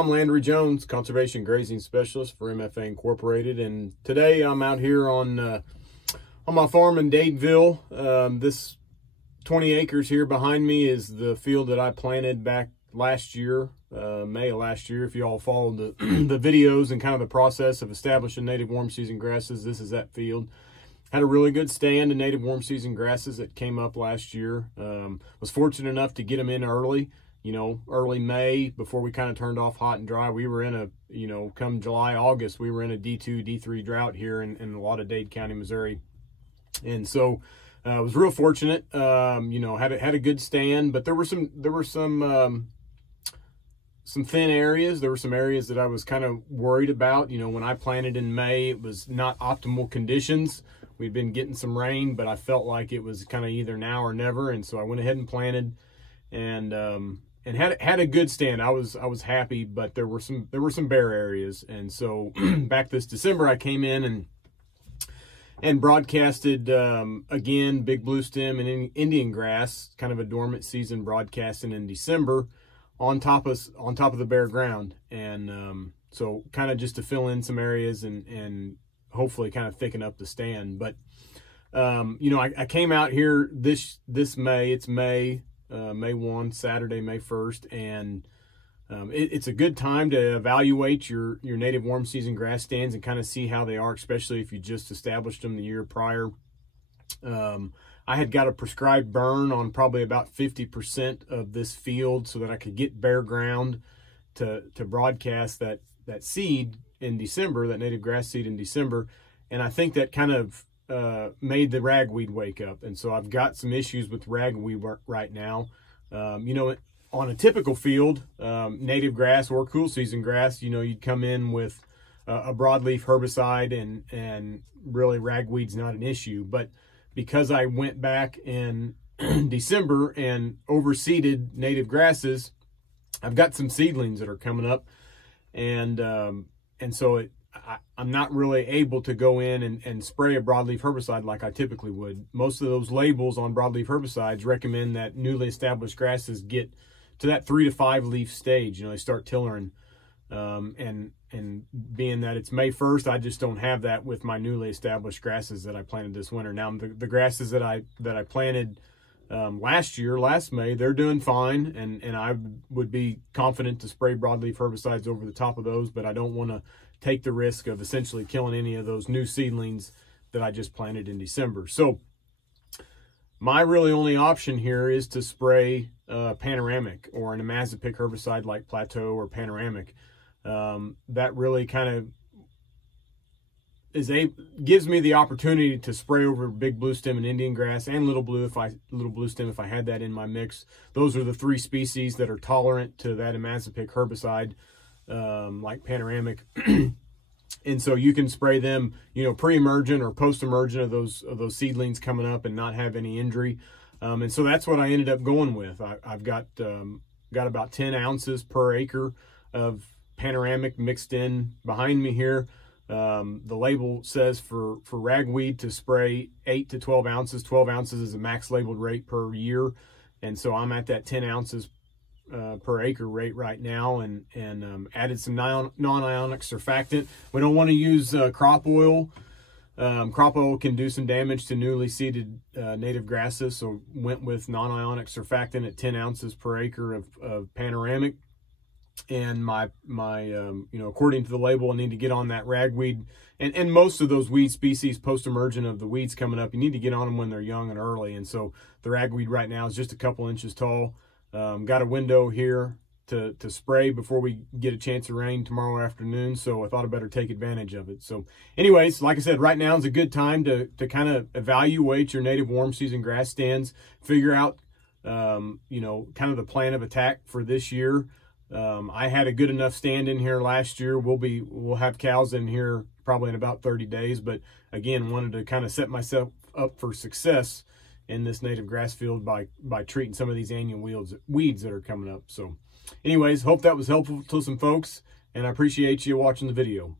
I'm Landry Jones, Conservation Grazing Specialist for MFA Incorporated, and today I'm out here on my farm in Dadeville. This 20 acres here behind me is the field that I planted back last year, May of last year. If you all followed the videos and kind of the process of establishing native warm season grasses, this is that field. Had a really good stand of native warm season grasses that came up last year. Was fortunate enough to get them in early. Early May, before we kind of turned off hot and dry. We were in a, come July, August, we were in a D2, D3 drought here in a lot of Dade County, Missouri. And so I was real fortunate, had a good stand, but there were some thin areas. There were some areas that I was kind of worried about. When I planted in May, it was not optimal conditions. We'd been getting some rain, but I felt like it was kind of either now or never. And so I went ahead and planted and had a good stand. I was happy, but there were some bare areas. And so back this December, I came in and broadcasted again big blue stem and Indian grass, kind of a dormant season broadcasting in December on top of the bare ground. And so kind of just to fill in some areas and hopefully kind of thicken up the stand. But I came out here this May. It's May 1, Saturday, May 1st, and it's a good time to evaluate your native warm season grass stands and kind of see how they are, especially if you just established them the year prior. I had got a prescribed burn on probably about 50% of this field so that I could get bare ground to broadcast that seed in December, that native grass seed in December. And I think that kind of made the ragweed wake up. And so I've got some issues with ragweed right now. On a typical field, native grass or cool season grass, you'd come in with a broadleaf herbicide and really ragweed's not an issue. But because I went back in December and overseeded native grasses, I've got some seedlings that are coming up, and so I'm not really able to go in and spray a broadleaf herbicide like I typically would. Most of those labels on broadleaf herbicides recommend that newly established grasses get to that 3 to 5 leaf stage. They start tillering, and being that it's May 1st, I just don't have that with my newly established grasses that I planted this winter. Now the grasses that I planted last May, they're doing fine, and I would be confident to spray broadleaf herbicides over the top of those, but I don't want to take the risk of essentially killing any of those new seedlings that I just planted in December. So my really only option here is to spray Panoramic or an imazapic herbicide like Plateau or Panoramic. That really kind of gives me the opportunity to spray over big blue stem and Indian grass and little blue stem if I had that in my mix. Those are the 3 species that are tolerant to that imazapic herbicide, like Panoramic. And so you can spray them, pre-emergent or post-emergent of those seedlings coming up and not have any injury. And so that's what I ended up going with. I've got about 10 ounces per acre of Panoramic mixed in behind me here. The label says for ragweed to spray 8 to 12 ounces. 12 ounces is a max labeled rate per year. And so I'm at that 10 ounces per acre rate right now, and added some non-ionic surfactant. We don't want to use crop oil. Crop oil can do some damage to newly seeded native grasses, so went with non-ionic surfactant at 10 ounces per acre of Panoramic. And my according to the label, I need to get on that ragweed, and most of those weed species post-emergent of the weeds coming up, you need to get on them when they're young and early. And so the ragweed right now is just a couple inches tall. Got a window here to spray before we get a chance of rain tomorrow afternoon, so I thought I'd better take advantage of it. So anyways, like I said, right now is a good time to kind of evaluate your native warm season grass stands, figure out kind of the plan of attack for this year. I had a good enough stand in here last year. We'll have cows in here probably in about 30 days, but again, wanted to kind of set myself up for success in this native grass field by treating some of these annual weeds that are coming up. So anyways, hope that was helpful to some folks, and I appreciate you watching the video.